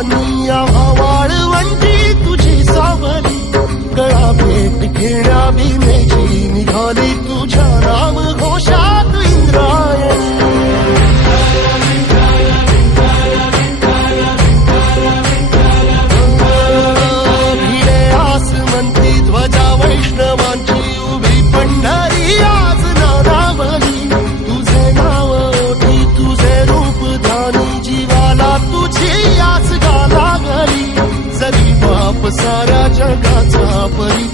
देवानी आम्हा वाळवंटी तुझी सावली, गळा भेट घेण्या भीमेची निघाली तुझ्या नाम घोषात इंद्रायणी. भिडे आसमंती ध्वजा वैष्णवांची उभी पंढरी आज नानावली, तुझे नाव ओठी तुझे रूप ध्यानी जीवाला तुझी आस गा लागली. जरी बाप साऱ्या जगाचा परी